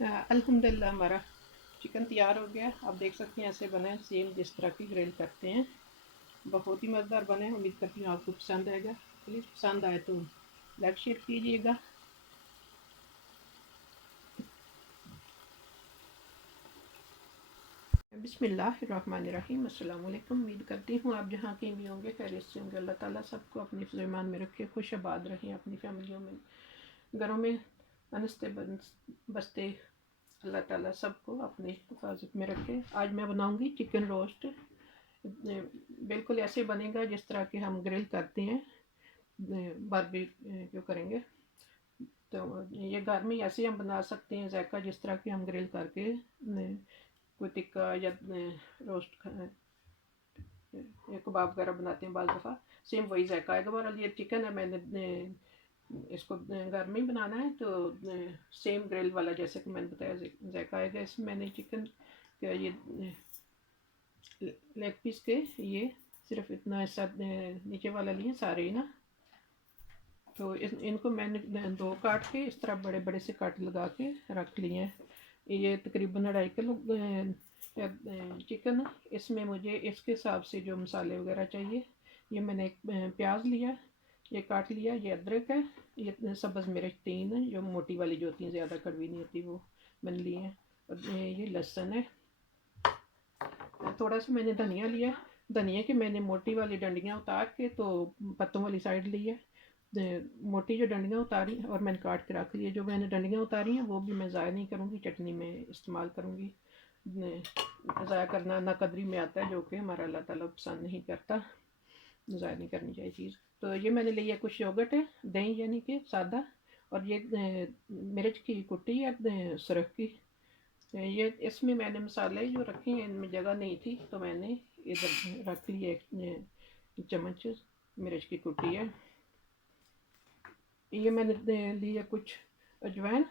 अल्हम्दुलिल्लाह हमारा चिकन तैयार हो गया। आप देख सकते हैं ऐसे बने सेम जिस तरह की ग्रिल करते हैं। बहुत ही मज़ेदार बने। उम्मीद करती हूँ आपको पसंद आएगा। प्लीज़ पसंद आए तो लाइक शेयर कीजिएगा। बिस्मिल्लाहिर्रहमानिर्रहीम। अस्सलाम वालेकुम। उम्मीद करती हूँ आप जहाँ कहीं भी होंगे खैरियत से होंगे। अल्लाह ताला सबको अपनी ईमान में रखे, खुश आबाद रहें। अपनी फैमिलियों में, घरों में अनस्ते बसते अल्लाह ताला सबको अपनी हिफाजत में रखे। आज मैं बनाऊँगी चिकन रोस्ट। बिल्कुल ऐसे बनेगा जिस तरह के हम ग्रिल करते हैं, बारबेक्यू करेंगे। तो ये घर में ऐसे हम बना सकते हैं जायका जिस तरह के हम ग्रिल करके कोई टिक्का या रोस्ट या कबाब वगैरह बनाते हैं। बाल दफ़ा सेम वही जायका आएगा। बहरहाल ये चिकन है, मैंने इसको घर में ही बनाना है तो सेम ग्रिल वाला जैसे कि मैंने बताया जायका आएगा। इसमें मैंने चिकन का ये लेग पीस के ये सिर्फ इतना ऐसा नीचे वाला लिए सारे ही ना। तो इनको मैंने दो काट के इस तरह बड़े बड़े से काट लगा के रख लिए हैं। ये तकरीबन 2.5 किलो चिकन। इसमें मुझे इसके हिसाब से जो मसाले वगैरह चाहिए, ये मैंने एक प्याज लिया, ये काट लिया, ये अदरक है, ये सब्ज़ मिर्च 3 है जो मोटी वाली जो होती हैं, ज़्यादा कड़वी नहीं होती, वो मैंने लिए हैं। और ये लहसुन है। थोड़ा सा मैंने धनिया लिया। धनिया की मैंने मोटी वाली डंडियाँ उतार के तो पत्तों वाली साइड ली है। मोटी जो डंडियाँ उतारी और मैंने काट के रख ली है। जो मैंने डंडियाँ उतारी हैं वो भी मैं ज़ाया नहीं करूँगी, चटनी में इस्तेमाल करूँगी। ज़ाया करना ना कदरी में आता है, जो कि हमारा अल्लाह ताला पसंद नहीं करता। ज़ाया नहीं करनी चाहिए चीज़। तो ये मैंने लिया कुछ योगर्ट है, दही यानी कि सादा, और ये मिर्च की कुटी है सुरख की। ये इसमें मैंने मसाले जो रखे हैं इनमें जगह नहीं थी तो मैंने इधर रख लिए एक चम्मच मिर्च की कुटी है। ये मैंने लिया कुछ अजवाइन।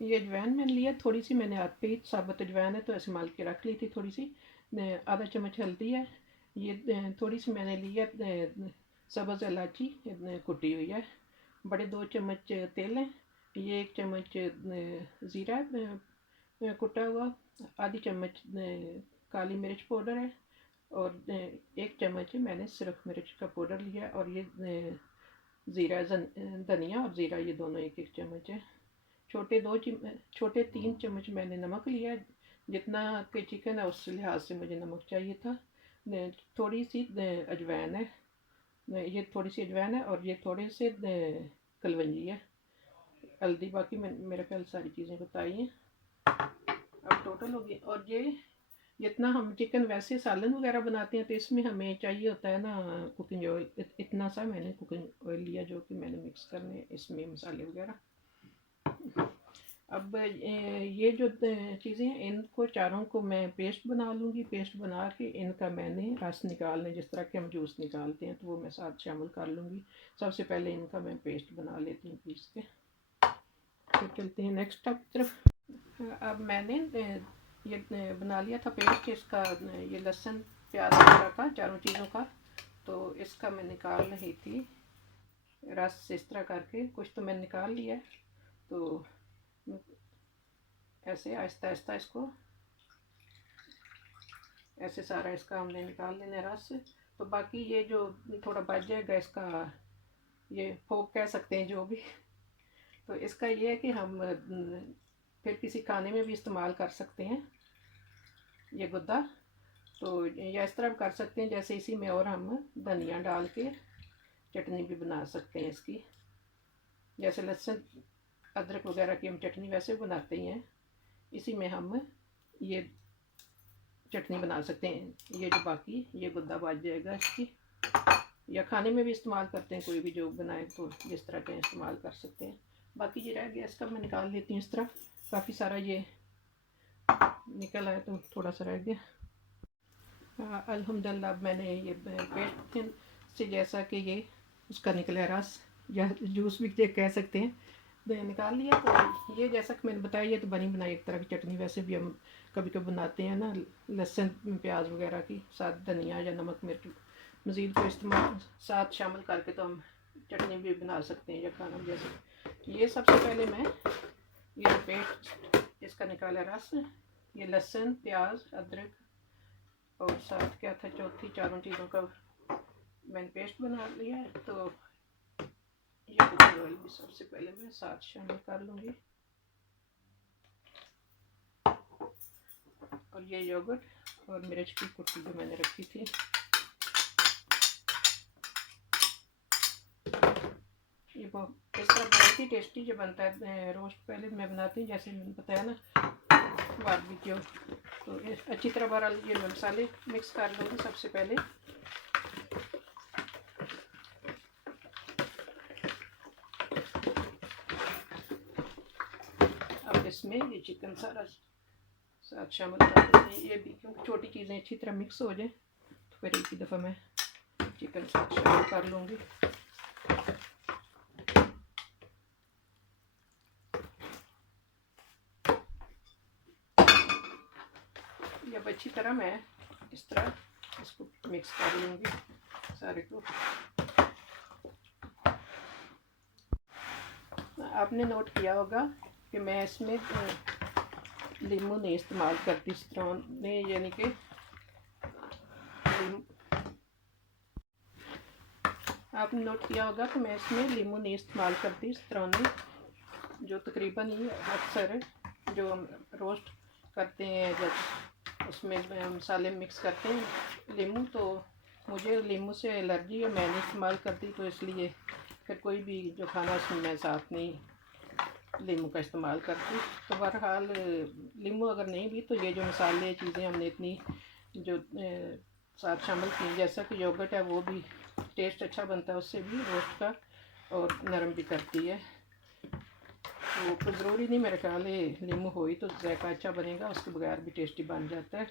ये अजवाइन मैंने लिया थोड़ी सी, मैंने हाथ पे ही साबुत अजवाइन है तो इस्तेमाल के रख ली थी थोड़ी सी। आधा चम्मच हल्दी है। ये थोड़ी सी मैंने लिया सब्ज़ इलायची कुटी हुई है। बड़े 2 चम्मच तेल है। ये 1 चम्मच ज़ीरा कुटा हुआ। आधी चम्मच काली मिर्च पाउडर है। और 1 चम्मच मैंने सिर्फ मिर्च का पाउडर लिया। और ये ज़ीरा धनिया और ज़ीरा ये दोनों 1-1 चम्मच है। छोटे 3 चम्मच मैंने नमक लिया। जितना के चिकन है उस लिहाज से मुझे नमक चाहिए था। थोड़ी सी अजवाइन है। ये थोड़ी सी अजवाइन है और ये थोड़े से कलवंजी है, हल्दी। बाकी मेरे ख्याल सारी चीज़ें बताई हैं। अब टोटल हो गई। और ये जितना हम चिकन वैसे सालन वगैरह बनाते हैं तो इसमें हमें चाहिए होता है ना कुकिंग ऑयल। इतना सा मैंने कुकिंग ऑयल लिया जो कि मैंने मिक्स करने इसमें मसाले वगैरह। अब ये जो चीज़ें हैं इनको चारों को मैं पेस्ट बना लूँगी। पेस्ट बना के इनका मैंने रस निकालने जिस तरह के हम जूस निकालते हैं तो वो मैं साथ शामिल कर लूँगी। सबसे पहले इनका मैं पेस्ट बना लेती हूँ पीस के, फिर चलते हैं नेक्स्ट स्टेप की तरफ। अब मैंने ये बना लिया था पेस्ट इसका, ये लहसुन प्याज वगैरह का, चारों चीज़ों का। तो इसका मैं निकाल रही थी रस इस तरह करके। कुछ तो मैंने निकाल लिया। तो ऐसे आहिस्ता आहिस्ता इसको ऐसे सारा इसका हमने निकाल लेना रस। तो बाकी ये जो थोड़ा बच जाएगा इसका, ये फोक कह सकते हैं जो भी। तो इसका ये है कि हम फिर किसी खाने में भी इस्तेमाल कर सकते हैं ये गुद्दा। तो या इस तरह कर सकते हैं जैसे इसी में, और हम धनिया डाल के चटनी भी बना सकते हैं इसकी। जैसे लहसुन अदरक वगैरह की हम चटनी वैसे बनाते ही हैं, इसी में हम ये चटनी बना सकते हैं। ये जो बाकी ये गुद्दा बच जाएगा इसकी, या खाने में भी इस्तेमाल करते हैं, कोई भी जो बनाए तो जिस तरह का इस्तेमाल कर सकते हैं। बाकी ये रह गया इसका, मैं निकाल लेती हूँ इस तरह। काफ़ी सारा ये निकल आया तो थोड़ा सा रह गया। अल्हम्दुलिल्लाह अब मैंने ये पेस्ट से जैसा कि ये उसका निकला रस या जूस भी कह सकते हैं, निकाल लिया। तो ये जैसा कि मैंने बताया ये तो बनी बनाई एक तरह की चटनी। वैसे भी हम कभी कभी बनाते हैं ना लहसुन प्याज वगैरह की साथ धनिया या नमक मिर्च मज़ीद को इस्तेमाल साथ शामिल करके तो हम चटनी भी बना सकते हैं या खाना जैसे। ये सबसे पहले मैं ये पेस्ट इसका निकाला रस, ये लहसुन, प्याज, अदरक और साथ क्या था चौथी, चारों चीज़ों का मैंने पेस्ट बना लिया है। तो ये कुकिंग ऑयल भी सबसे पहले मैं साथ शामिल कर लूँगी। और ये योगर्ट और मिर्च की कुटी जो मैंने रखी थी, ये बहुत इस तरह बहुत ही टेस्टी जो बनता है रोस्ट पहले मैं बनाती हूँ, जैसे मैंने बताया ना बारबेक्यू। तो अच्छी तरह बहरहाल ये मसाले मिक्स कर लूँगी सबसे पहले। अब इसमें ये चिकन सारा साथ शामिल कर देते हैं, ये भी क्योंकि छोटी चीज़ें अच्छी तरह मिक्स हो जाए तो फिर एक ही दफ़ा मैं चिकन साथ शामिल कर लूँगी। जब अच्छी तरह मैं इस तरह इसको मिक्स कर लूँगी सारे को। आपने नोट किया होगा कि मैं इसमें लीमू नहीं इस्तेमाल करती, सिट्रॉन यानी कि आपने नोट किया होगा कि मैं इसमें लीमू नहीं इस्तेमाल करती। सिट्रॉन जो तकरीबन ही अक्सर जो हम रोस्ट करते हैं जब उसमें मसाले मिक्स करते हैं लीमू, तो मुझे लीमू से एलर्जी है, मैं नहीं इस्तेमाल करती। तो इसलिए फिर कोई भी जो खाना उसमें मैं साथ नहीं लीमू का इस्तेमाल करती। तो बहरहाल लीमू अगर नहीं भी तो ये जो मसाले चीज़ें हमने इतनी जो साथ शामिल की, जैसा कि योगर्ट है वो भी टेस्ट अच्छा बनता है उससे भी रोस्ट का, और नरम भी करती है। तो कोई ज़रूरी नहीं मेरे ख्याल है लीमू हो ही तो जायका अच्छा बनेगा, उसके बगैर भी टेस्टी बन जाता है।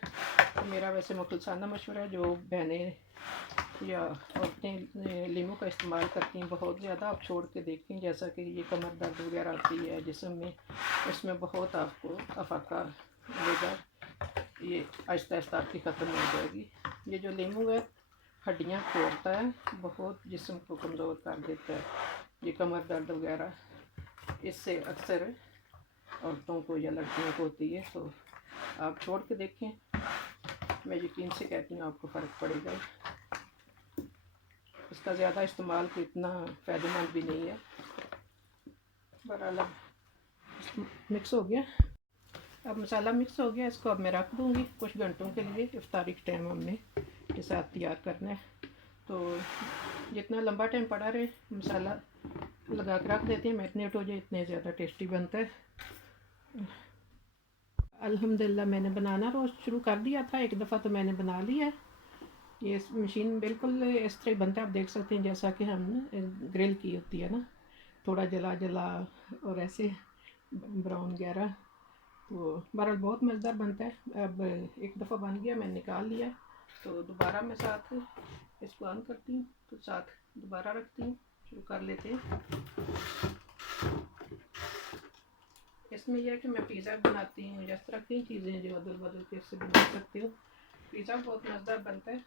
तो मेरा वैसे मुखलसाना मशवरा है, जो बहनें या औरतें लीमू का इस्तेमाल करती हैं बहुत ज़्यादा, आप छोड़ के देखें, जैसा कि ये कमर दर्द वगैरह आती है जिस्म में, उसमें बहुत आपको अफाका मिलेगा, ये आहिस्ता आहिस्ता आपकी ख़त्म हो जाएगी। ये जो लीमू है हड्डियाँ तोड़ता है, बहुत जिस्म को कमज़ोर कर देता है, ये कमर दर्द वगैरह इससे अक्सर औरतों को या लड़कियों को होती है। तो आप छोड़ के देखें, मैं यकीन से कहती हूँ आपको फ़र्क पड़ेगा। इसका ज़्यादा इस्तेमाल तो इतना फ़ायदेमंद भी नहीं है। बहरहाल मिक्स हो गया, अब मसाला मिक्स हो गया, इसको अब मैं रख दूँगी कुछ घंटों के लिए। इफ्तारी के टाइम हमने के साथ तैयार करना है, तो जितना लंबा टाइम पड़ा रहे मसाला लगा कर रख देते हैं, मैरिनेट हो जाए, इतने ज़्यादा टेस्टी बनता है। अल्हम्दुलिल्लाह मैंने बनाना रोस्ट शुरू कर दिया था, एक दफ़ा तो मैंने बना लिया है। ये मशीन बिल्कुल इस तरह बनता है, आप देख सकते हैं जैसा कि हम ग्रिल की होती है ना, थोड़ा जला जला और ऐसे ब्राउन वगैरह। तो बहरहाल बहुत मज़ेदार बनता है। अब एक दफ़ा बन गया, मैंने निकाल लिया, तो दोबारा मैं साथ इसको ऑन करती हूँ, तो साथ दोबारा रखती हूँ, शुरू कर लेते हैं। इसमें यह है कि मैं पिज़्ज़ा बनाती हूँ, जिस तरह की चीज़ें जो अदल बदल के इससे बना सकती हूँ। पिज़्ज़ा बहुत मज़ेदार बनता है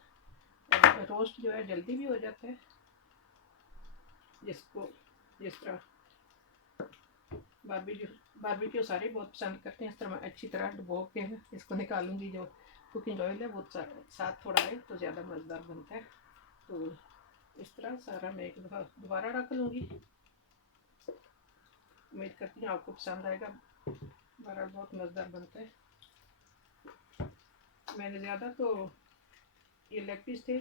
और रोस्ट जो है जल्दी भी हो जाता है। जिसको जिस तरह बारबेक्यू सारे बहुत पसंद करते हैं, इस तरह मैं अच्छी तरह डुबो के इसको निकालूंगी। जो कुकिंग ऑयल है वो साथ थोड़ा है तो ज़्यादा मज़ेदार बनता है। तो इस तरह सारा मैं एक दफ़ा दोबारा रख लूँगी। उम्मीद करती हूँ आपको पसंद आएगा, बहरहाल बहुत मज़ेदार बनता है। मैंने ज़्यादा तो ये लेग पीस थे,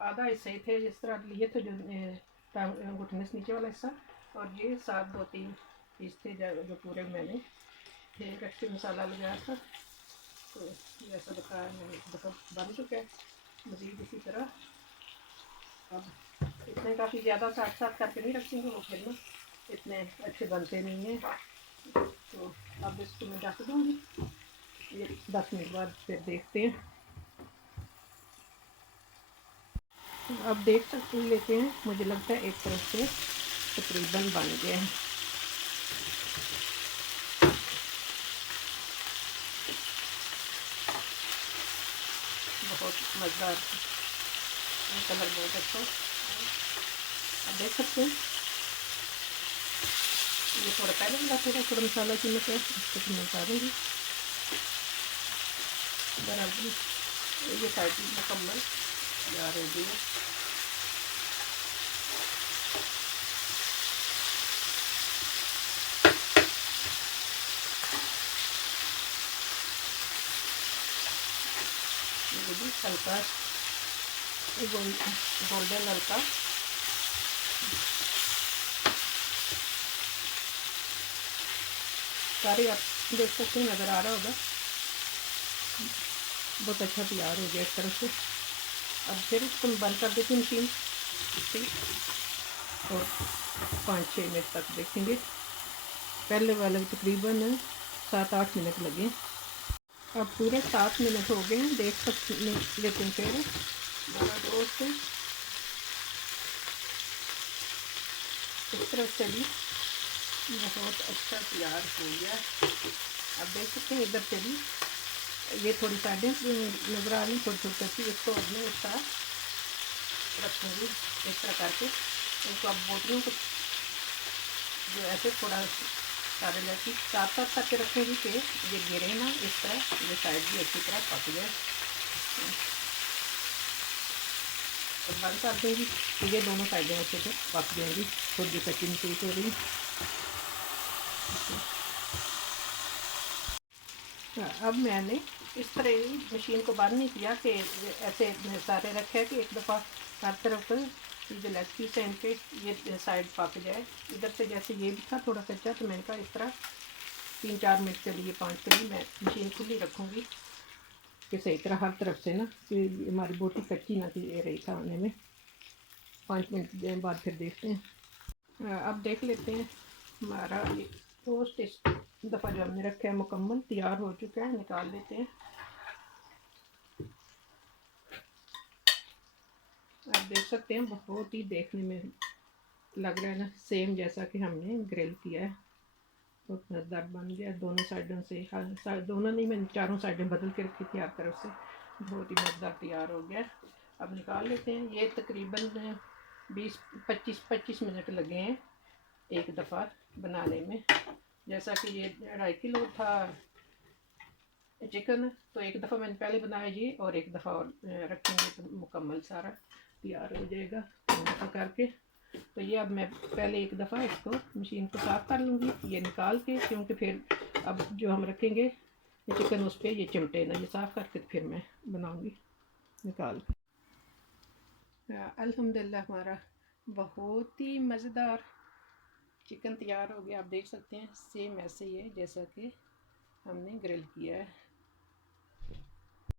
आधा हिस्से ही थे जिस तरह लिए थे, जो घुटने से नीचे वाला हिस्सा, और ये 7-2-3 पीस थे जो पूरे मैंने एक एक्स्ट्रा मसाला लगाया था। तो जैसा बताया मैंने एक दफ़ा बन चुका है, मज़ीद इसी तरह। अब इतने काफ़ी ज़्यादा साथ साथ करके नहीं रखेंगे, वो फिर ना इतने अच्छे बनते नहीं हैं। तो अब इसको मैं ढक दूँगी, ये 10 मिनट बाद फिर देखते हैं। अब देख सकते लेते हैं, मुझे लगता है एक तरफ से तकरीबन बन गया है। बहुत मज़ेदार कलर, बहुत अच्छा। अब देख सकते हैं ये थोड़ा पहले वाला थोड़ा मसाला चिमक है, इसको मैं उतारूँगी बराबर। ये साइड मुकम्मल तैयार हो गई है। ये भी हल्का गोल्डन हल्का सारे आप देख सकते हैं, नज़र आ रहा होगा। बहुत अच्छा तैयार हो गया इस तरह से। अब फिर इसको बंद कर देती हूँ मशीन, ठीक, और 5-6 मिनट तक देखेंगे। पहले वाले तकरीबन 7-8 मिनट लगे। अब पूरे 7 मिनट हो गए हैं, देख सकते लेकिन फिर हमारा दोस्त इस तरह से भी बहुत अच्छा तैयार हो गया। अब देख सकते हैं इधर से भी ये थोड़ी साइडें नज़र आ रही, थोड़ी थोड़ी करके इसको अब मैं इस तरह रखूँगी, इस तरह करके इनको अब बोतलों को जो ऐसे थोड़ा सारे लड़की साथ साथ करके रखूँगी कि ये गिरे ना, इस तरह ये साइड भी अच्छी तरह पक जाए। तो बंद कर दूँगी तो ये दोनों साइडें अच्छे से पक जाएंगी, खुद भी कच्ची महसूस हो रही। अब मैंने इस तरह ही मशीन को बंद नहीं किया कि ऐसे सारे रखे कि एक दफ़ा हर तरफ जो लेग पीस है इनके ये साइड पक जाए। इधर से जैसे ये भी था थोड़ा कच्चा, तो मैंने कहा इस तरह 3-4 मिनट के लिए 5 के लिए मैं मशीन खुली रखूँगी कि सही तरह हर तरफ से ना कि हमारी बोटी कच्ची ना थी रही खाने में। 5 मिनट बाद फिर देखते हैं। अब देख लेते हैं हमारा ये टोस्ट इस दफ़ा जो हमने रखा है मुकम्मल तैयार हो चुका है, निकाल लेते हैं। आप देख सकते हैं बहुत ही देखने में लग रहा है ना सेम जैसा कि हमने ग्रिल किया है। बहुत मज़ेदार बन गया दोनों साइडों से, दोनों नहीं मैंने चारों साइडें बदल के रखी थी हर तरफ से। बहुत ही मज़ेदार तैयार हो गया। अब निकाल लेते हैं। ये तकरीबन 20-25 मिनट लगे हैं एक दफ़ा बनाने में। जैसा कि ये 2.5 किलो था चिकन, तो एक दफ़ा मैंने पहले बनाया जी, और एक दफ़ा और रखेंगे तो मुकम्मल सारा तैयार हो जाएगा दफ़ा करके। तो ये अब मैं पहले एक दफ़ा इसको मशीन को साफ़ कर लूँगी ये निकाल के, क्योंकि फिर अब जो हम रखेंगे ये चिकन उस पर ये चिमटे ना, ये साफ़ करके फिर मैं बनाऊँगी निकाल के। अल्हम्दुलिल्लाह हमारा बहुत ही मज़ेदार चिकन तैयार हो गया। आप देख सकते हैं सेम ऐसे ही है जैसा कि हमने ग्रिल किया है।